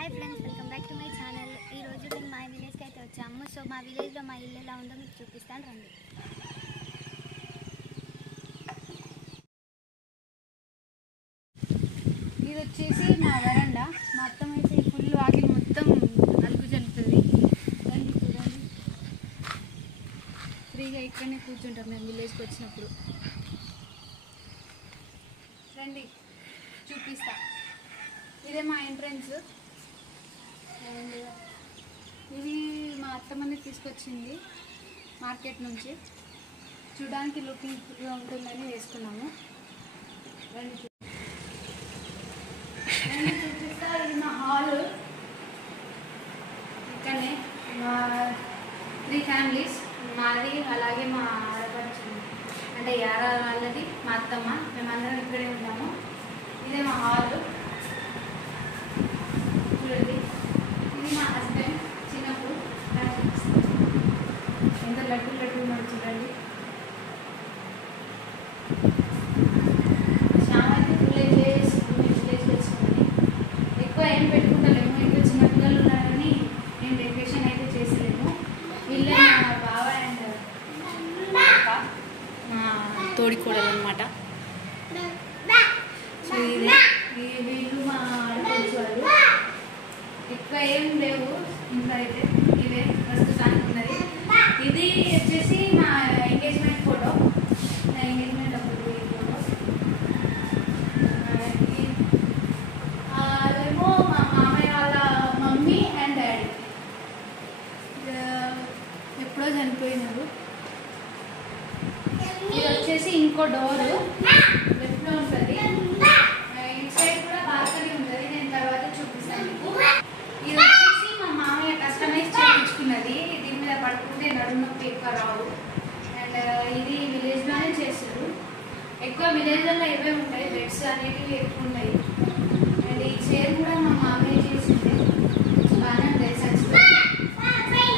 Hi friends welcome back to my channel. ఈ రోజు నేను మా విలేజ్ కి అయితే వచ్చాము। సో మా విలేజ్ లో మా ఇల్లు ఎలా ఉందో మీకు చూపిస్తాను రండి। ఇది వచ్చేసి నా వరండా। మా అత్తమ్మ అయితే ఫుల్ వాకిలి మొత్తం అలుగు జల్లుతుంది। రండి చూడండి, ఫ్రీగా ఇక్కడనే కూర్చుంటాం మేము విలేజ్ కి వచ్చినప్పుడు। రండి చూపిస్తా। ఇదే మా ఎంట్రన్స్। ఇది మా అత్తమ్మని తీసుకొచ్చింది మార్కెట్ నుంచి, చూడడానికి లుకింగ్ ఫుల్గా ఉంటుందని వేసుకున్నాము। రండి చూపిస్తా। ఇది మా హాల్। ఇక్కడనే మా 3 ఫ్యామిలీస్, మాది అలాగే మా ఆడపడుచు అంటే యారా వాళ్ళది మా అత్తమ్మ, మేమందరం ఇక్కడే ఉన్నాము। ఇదే మా హాల్ చూడండి। ఇది మా హస్బెండ్ చిన్నప్పుడు ఎంత లడ్డు లడ్డు ఉన్నాడు చూడండి। చాలా అయితే విలేజ్ వచ్చిందని ఎక్కువ ఏం పెట్టుకుంటలేము, ఇంకా చిన్న పిల్లలు ఉన్నారని ఏం డెకరేషన్ అయితే చేసలేము। వీళ్ళే మా బావ అండ్ మా తోడికోడలు అనమాట। సో ఇదే వీళ్ళు మా ఆడపడుచు వాళ్ళు। ఎక్కువ ఏం లేవు ఇంకా అయితే ఇదే ప్రస్తుతానికి ఉన్నది। ఇది వచ్చేసి నా ఎంగేజ్మెంట్ ఫోటో, నా ఎంగేజ్మెంట్ అప్పుడు ఈ ఫోటో। అదేమో మా మామయ్య వాళ్ళ మమ్మీ అండ్ డాడీ ఎప్పుడో చనిపోయినారు। ఇది వచ్చేసి ఇంకో డోర్ లెఫ్ట్లో ఉంటుంది, ఇటు సైడ్ కూడా బాల్కనీ ఉంటుంది, నేను తర్వాత చూపిస్తాను మీకు। ఇది వచ్చేసి మా మామయ్య కస్టమైజ్ చేయించుకున్నది, దీని మీద పడుకుంటే నడుము నొప్పి ఎక్కువ రావు। అండ్ ఇది విలేజ్లోనే చేస్తారు, ఎక్కువ విలేజ్లలో ఇవే ఉంటాయి, బెడ్స్ అనేటివి ఎక్కువ ఉంటాయి। అండ్ ఈ చైర్ కూడా మా మామయ్య చేసింది, బాగానే ఉంటుంది సచ్చిపోయి।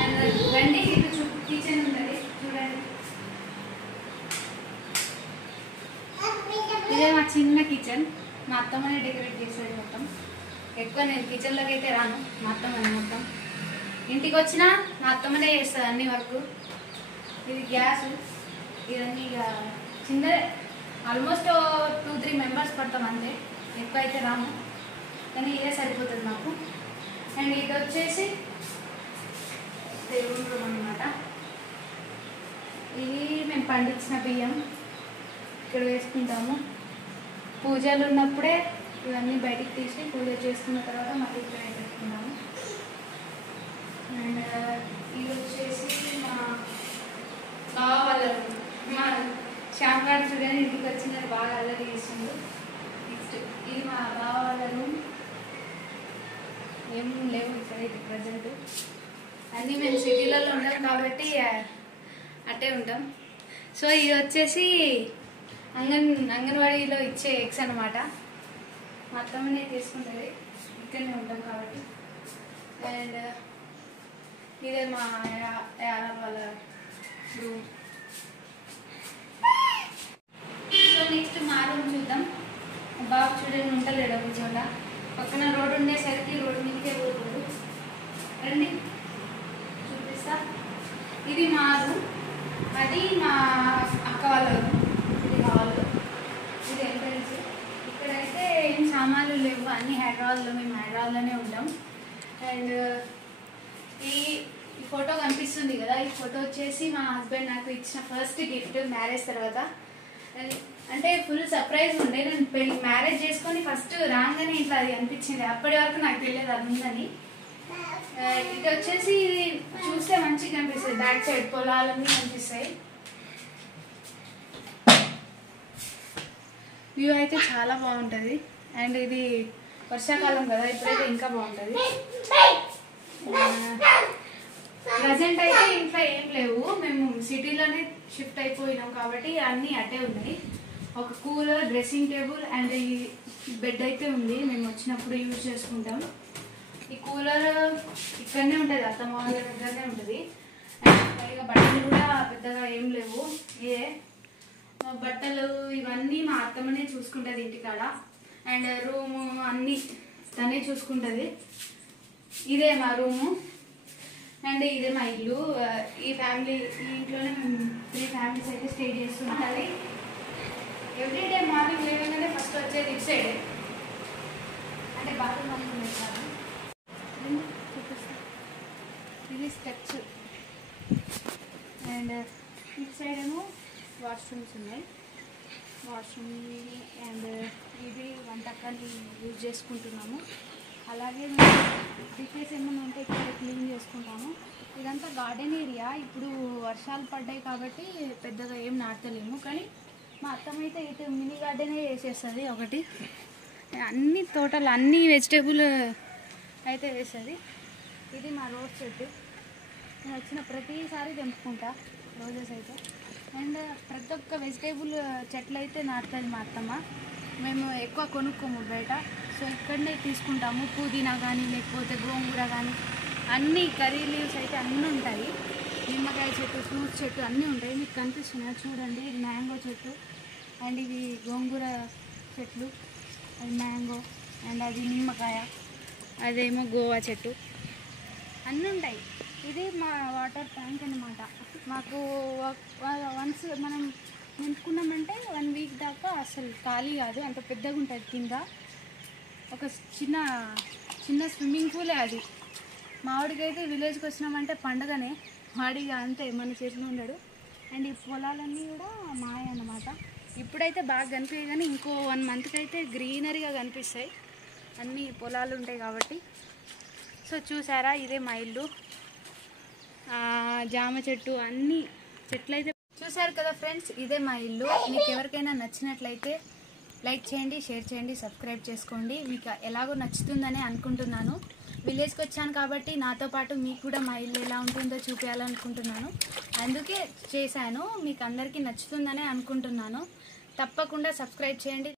అండ్ రండి ఇటు కిచెన్ ఉంటుంది చూడండి। ఇదే మా చిన్న కిచెన్, మా అత్తమ్మనే డెకరేట్ చేసేది మొత్తం। ఎక్కువ నేను కిచెన్లోకి అయితే రాను, మా అత్తమ్మని మొత్తం ఇంటికి వచ్చినా మా అత్తమ్మనే చేస్తుంది అన్ని వర్క్। ఇది గ్యాస్, ఇవన్నీ ఇక చిన్నదే, ఆల్మోస్ట్ 2-3 మెంబర్స్ పడతాం అంతే, ఎక్కువ అయితే రాము, కానీ ఇదే సరిపోతుంది మాకు। అండ్ ఇది వచ్చేసి దేవుని రూమ్ అనమాట। ఇది మేము పండించిన బియ్యం ఇక్కడ వేసుకుంటాము, పూజలు ఉన్నప్పుడే ఇవన్నీ బయటికి తీసి పూజ చేసుకున్న తర్వాత మళ్ళీ ఇక్కడ పెట్టుకున్నాము। అండ్ ఇది వచ్చేసి మా బావ వాళ్ళ మా శ్యామ్ గారు చూడండి, ఇంటికి వచ్చిన బాగా అల్లరి చేసిండు। నెక్స్ట్ ఇది మా బావ వాళ్ళ రూమ్, ఏం లేవు ఇక్కడ ఇది ప్రజెంట్, అన్నీ మేము సిటీలలో ఉంటాం కాబట్టి అట్టే ఉంటాం। సో ఇది వచ్చేసి అంగన్వాడీలో ఇచ్చే ఎగ్స్ అనమాట, మా అత్తమ్మనే తీసుకుంటుంది, ఇక్కడనే ఉంటాం కాబట్టి। అండ్ ఇదే మా యారా వాళ్ళ రూమ్। సో నెక్స్ట్ మా రూమ్ చూద్దాం। బాబు చూడండి ఉంటలేడు కూర్చోండా, పక్కన రోడ్డు ఉండేసరికి రోడ్డు మీదకే పోకూడదు। రండి చూపిస్తా। ఇది మా రూమ్, అది మా అక్క వాళ్ళ రూమ్, ఇది హాల్, ఇది ఎంట్రన్స్। ఇక్కడైతే ఏం సామాన్లు లేవు, అన్నీ హైదరాబాద్లో, మేము హైదరాబాద్లోనే ఉంటాం। అండ్ ఈ ఫోటో కనిపిస్తుంది కదా, ఈ ఫోటో వచ్చేసి మా హస్బెండ్ నాకు ఇచ్చిన ఫస్ట్ గిఫ్ట్ మ్యారేజ్ తర్వాత। అంటే ఫుల్ సర్ప్రైజ్ ఉండే, నేను మ్యారేజ్ చేసుకొని ఫస్ట్ రాగానే ఇట్లా అది అనిపించింది, అప్పటి వరకు నాకు తెలియదు అది ఉందని। ఇది వచ్చేసి చూస్తే మంచిగా కనిపిస్తుంది, బ్యాక్ సైడ్ పొలాలన్నీ కనిపిస్తాయి, వ్యూ అయితే చాలా బాగుంటుంది। అండ్ ఇది వర్షాకాలం కదా, ఇప్పుడైతే ఇంకా బాగుంటుంది। ప్రజెంట్ అయితే ఇంట్లో ఏం లేవు, మేము సిటీలోనే షిఫ్ట్ అయిపోయినాం కాబట్టి అన్నీ అట్టే ఉన్నాయి। ఒక కూలర్, డ్రెస్సింగ్ టేబుల్ అండ్ ఈ బెడ్ అయితే ఉంది, మేము వచ్చినప్పుడు యూజ్ చేసుకుంటాం। ఈ కూలర్ ఇక్కడనే ఉంటుంది, అత్తమ్మ వాళ్ళ దగ్గరనే ఉంటుంది। అండ్ పైగా బట్టలు కూడా పెద్దగా ఏం లేవు, ఇదే బట్టలు ఇవన్నీ మా అత్తమ్మనే చూసుకుంటుంది ఇంటికాడ। అండ్ రూము అన్నీ తనే చూసుకుంటుంది। ఇదే మా రూము అండ్ ఇదే మా ఇల్లు. ఈ ఇంట్లోనే మేము 3 ఫ్యామిలీస్ అయితే స్టే చేస్తుంటుంది. ఎవ్రీడే మార్నింగ్ లేవగానే ఫస్ట్ వచ్చేది ఇటు సైడ్, అంటే బాత్రూమ్ అనుకునేది కాదు. చూపిస్తా, ఇది స్టెప్స్ అండ్ ఇటు సైడ్ ఏమో వాష్రూమ్స్ ఉన్నాయి. వాష్రూమ్ అండ్ ఇది వంటకాన్ని యూజ్ చేసుకుంటున్నాము. అలాగే డిఫెన్స్ ఏమైనా ఉంటే ఇక్కడ క్లీన్ చేసుకుంటాము. ఇదంతా గార్డెన్ ఏరియా. ఇప్పుడు వర్షాలు పడ్డాయి కాబట్టి పెద్దగా ఏం నాటలేము, కానీ మా అత్తమ్మ అయితే ఇటు మినీ గార్డెనే వేసేస్తుంది ఒకటి. అన్ని తోటలు అన్ని వెజిటేబుల్ అయితే వేస్తుంది. ఇది మా రోజ్ చెట్టు. నేను వచ్చిన ప్రతిసారి తెంపుకుంటా రోజెస్ అయితే. అండ్ ప్రతి ఒక్క వెజిటేబుల్ చెట్లు అయితే నాటుతుంది మా అత్తమ్మ. మేము ఎక్కువ కొనుక్కోము బయట, సో ఇక్కడనే తీసుకుంటాము. పుదీనా కానీ లేకపోతే గోంగూర కానీ అన్ని కర్రీ లీవ్స్ అయితే అన్నీ ఉంటాయి. నిమ్మకాయ చెట్టు, ఫ్రూట్స్ చెట్టు అన్నీ ఉంటాయి. మీకు కనిపిస్తున్నాయి చూడండి. ఇది మ్యాంగో చెట్టు అండ్ ఇవి గోంగూర చెట్లు, అది మ్యాంగో అండ్ అది నిమ్మకాయ, అదేమో గోవా చెట్టు అన్నీ ఉంటాయి. ఇది మా వాటర్ ట్యాంక్ అన్నమాట. మాకు వన్స్ మనం నింపుకున్నామంటే 1 వీక్ దాకా అసలు ఖాళీ కాదు, అంత పెద్దగా ఉంటుంది. కింద ఒక చిన్న స్విమ్మింగ్ పూలే అది. మావాడికైతే విలేజ్కి వచ్చినామంటే పండుగనే. వాడిగా అంతే మన చేతిలో ఉండడు. అండ్ ఈ పొలాలన్నీ కూడా మాయ అన్నమాట. ఇప్పుడైతే బాగా కనిపించాయి, కానీ ఇంకో 1 మంత్కి అయితే గ్రీనరీగా కనిపిస్తాయి. అన్ని పొలాలు ఉంటాయి కాబట్టి. సో చూసారా, ఇదే మా ఇల్లు. జామ చెట్టు అన్ని చెట్లు అయితే చూసారు కదా ఫ్రెండ్స్. ఇదే మా ఇల్లు. మీకు ఎవరికైనా నచ్చినట్లయితే లైక్ చేయండి, షేర్ చేయండి, సబ్స్క్రైబ్ చేసుకోండి. మీకు ఎలాగో నచ్చుతుందని అనుకుంటున్నాను. విలేజ్కి వచ్చాను కాబట్టి నాతో పాటు మీకు కూడా మా ఇల్లు ఎలా ఉంటుందో చూపించాలనుకుంటున్నాను. అందుకే చేశాను. మీకు అందరికీ నచ్చుతుందనే అనుకుంటున్నాను. తప్పకుండా సబ్స్క్రైబ్ చేయండి.